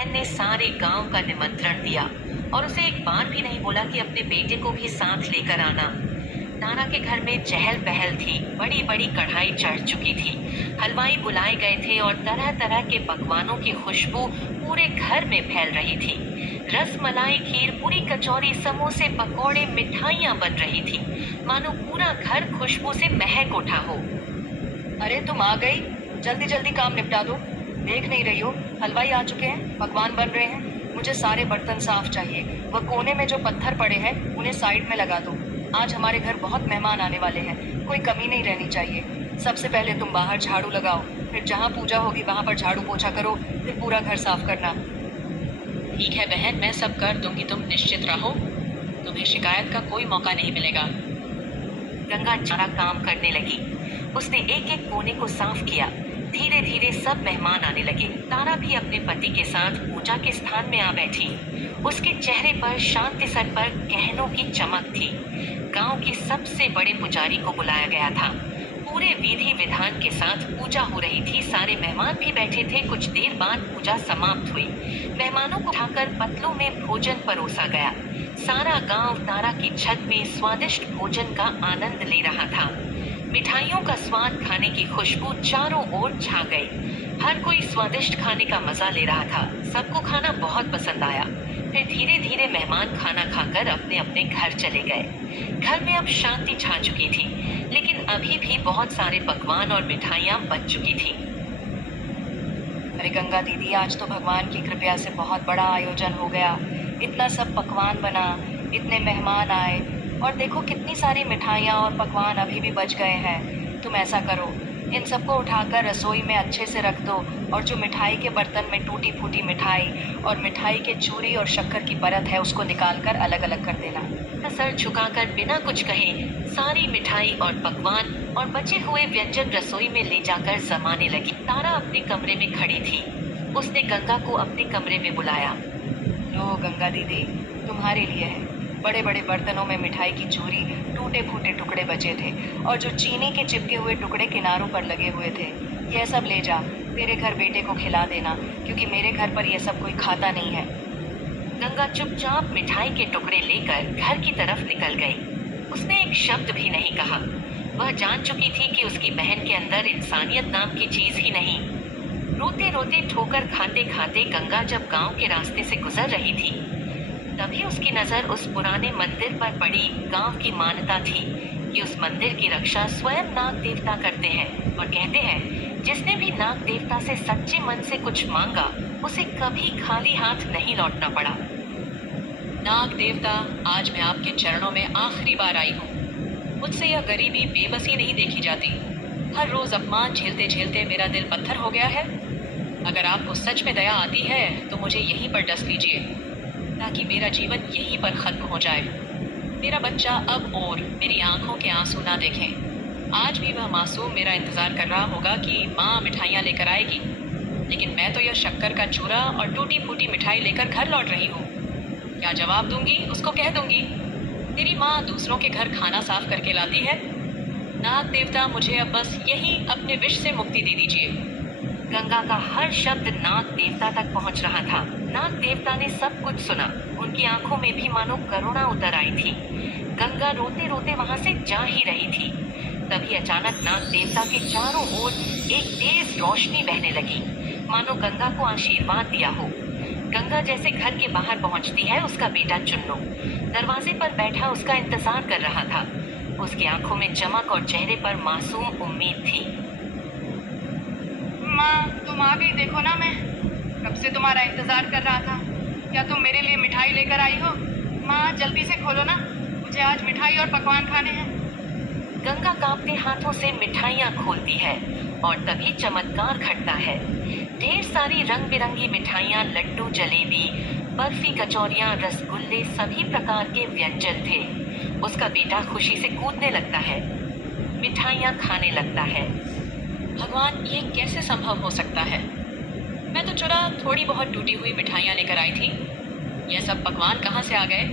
बहन ने सारे गांव का निमंत्रण दिया और उसे एक बार भी नहीं बोला कि अपने बेटे को भी साथ लेकर आना। तारा के घर में चहल पहल थी, बड़ी बड़ी कढ़ाई चढ़ चुकी थी, हलवाई बुलाए गए थे और तरह तरह के पकवानों की खुशबू पूरे घर में फैल रही थी। रस मलाई, खीर, पूरी, कचौरी, समोसे, पकौड़े, मिठाइयाँ बन रही थी, मानो पूरा घर खुशबू से महक उठा हो। अरे तुम आ गई, जल्दी जल्दी काम निपटा दो। देख नहीं रही हो, हलवाई आ चुके हैं, पकवान बन रहे हैं। मुझे सारे बर्तन साफ चाहिए। वह कोने में जो पत्थर पड़े हैं उन्हें साइड में लगा दो। आज हमारे घर बहुत मेहमान आने वाले हैं, कोई कमी नहीं रहनी चाहिए। सबसे पहले तुम बाहर झाड़ू लगाओ, फिर जहाँ पूजा होगी वहाँ पर झाड़ू पोछा करो, फिर पूरा घर साफ करना। ठीक है बहन, मैं सब कर दूंगी, तुम निश्चित रहो। तुम्हें शिकायत का कोई मौका नहीं मिलेगा। गंगा सारा काम करने लगी। उसने एक एक कोने को साफ किया। धीरे धीरे सब मेहमान आने लगे। तारा भी अपने पति के साथ पूजा के स्थान में आ बैठी। उसके चेहरे पर शांति सर पर गहनों की चमक थी। गांव के सबसे बड़े पुजारी को बुलाया गया था। पूरे विधि विधान के साथ पूजा हो रही थी। सारे मेहमान भी बैठे थे। कुछ देर बाद पूजा समाप्त हुई। मेहमानों को उठाकर पतलों में भोजन परोसा गया। सारा गांव तारा की छत में स्वादिष्ट भोजन का आनंद ले रहा था। मिठाइयों का स्वाद, खाने की खुशबू चारों ओर छा गई। हर कोई स्वादिष्ट खाने का मजा ले रहा था। सबको खाना बहुत पसंद आया। फिर धीरे धीरे मेहमान खाना खाकर अपने अपने घर चले गए। घर में अब शांति छा चुकी थी, लेकिन अभी भी बहुत सारे पकवान और मिठाइयाँ बच चुकी थी। अरे गंगा दीदी, आज तो भगवान की कृपया से बहुत बड़ा आयोजन हो गया। इतना सब पकवान बना, इतने मेहमान आए, और देखो कितनी सारी मिठाइयाँ और पकवान अभी भी बच गए हैं। तुम ऐसा करो, इन सबको उठाकर रसोई में अच्छे से रख दो, और जो मिठाई के बर्तन में टूटी फूटी मिठाई और मिठाई के चूरी और शक्कर की परत है उसको निकाल कर अलग अलग कर देना। सर झुकाकर बिना कुछ कहे सारी मिठाई और पकवान और बचे हुए व्यंजन रसोई में ले जाकर जमाने लगी। तारा अपने कमरे में खड़ी थी। उसने गंगा को अपने कमरे में बुलाया। लो गंगा दीदी, तुम्हारे लिए है। बड़े बड़े बर्तनों में मिठाई की चूरी, टूटे फूटे टुकड़े बचे थे, और जो चीनी के चिपके हुए टुकड़े किनारों पर लगे हुए थे। यह सब ले जा, तेरे घर बेटे को खिला देना, क्योंकि मेरे घर पर यह सब कोई खाता नहीं है। गंगा चुपचाप मिठाई के टुकड़े लेकर घर की तरफ निकल गई। उसने एक शब्द भी नहीं कहा। वह जान चुकी थी कि उसकी बहन के अंदर इंसानियत नाम की चीज ही नहीं। रोते रोते, ठोकर खाते खाते गंगा जब गांव के रास्ते से गुजर रही थी, तभी उसकी नजर उस पुराने मंदिर पर पड़ी। गांव की मान्यता थी कि उस मंदिर की रक्षा स्वयं नाग देवता करते हैं, और कहते हैं जिसने भी नाग देवता से सच्चे मन से कुछ मांगा उसे कभी खाली हाथ नहीं लौटना पड़ा। नाग देवता, आज मैं आपके चरणों में आखिरी बार आई हूँ। मुझसे यह गरीबी, बेबसी नहीं देखी जाती। हर रोज अपमान झेलते झेलते मेरा दिल पत्थर हो गया है। अगर आपको सच में दया आती है तो मुझे यहीं पर डस लीजिए, ताकि मेरा जीवन यहीं पर खत्म हो जाए। मेरा बच्चा अब और मेरी आंखों के आंसू ना देखें। आज भी वह मासूम मेरा इंतजार कर रहा होगा कि माँ मिठाइयाँ लेकर आएगी, लेकिन मैं तो यह शक्कर का चूरा और टूटी फूटी मिठाई लेकर घर लौट रही हूँ। क्या जवाब दूंगी? उसको कह दूंगी, तेरी माँ दूसरों के घर खाना साफ करके लाती है। नाग देवता, मुझे अब बस यही अपने विष से मुक्ति दे दीजिए। गंगा का हर शब्द नाग देवता तक पहुंच रहा था। नाग देवता ने सब कुछ सुना। उनकी आंखों में भी मानो करुणा उतर आई थी। गंगा रोते रोते वहां से जा ही रही थी, तभी अचानक नाग देवता के चारों ओर एक तेज रोशनी बहने लगी, मानो गंगा को आशीर्वाद दिया हो। गंगा जैसे घर के बाहर पहुंचती है, उसका बेटा चुन्नू दरवाजे पर बैठा उसका इंतजार कर रहा था। उसकी आंखों में चमक और चेहरे पर मासूम उम्मीद थी। माँ, तुम आ गई, देखो ना, मैं कब से तुम्हारा इंतजार कर रहा था। क्या तुम मेरे लिए मिठाई लेकर आई हो? माँ जल्दी से खोलो ना, मुझे आज मिठाई और पकवान खाने हैं। गंगा कांपते हाथों से मिठाइयाँ खोलती है और तभी चमत्कार घटता है। ढेर सारी रंग बिरंगी मिठाइयाँ, लड्डू, जलेबी, बर्फी, कचौरियाँ, रसगुल्ले, सभी प्रकार के व्यंजन थे। उसका बेटा खुशी से कूदने लगता है, मिठाइयाँ खाने लगता है। भगवान, ये कैसे संभव हो सकता है? मैं तो चुरा थोड़ी बहुत टूटी हुई मिठाइयाँ लेकर आई थी। यह सब पकवान कहाँ से आ गए?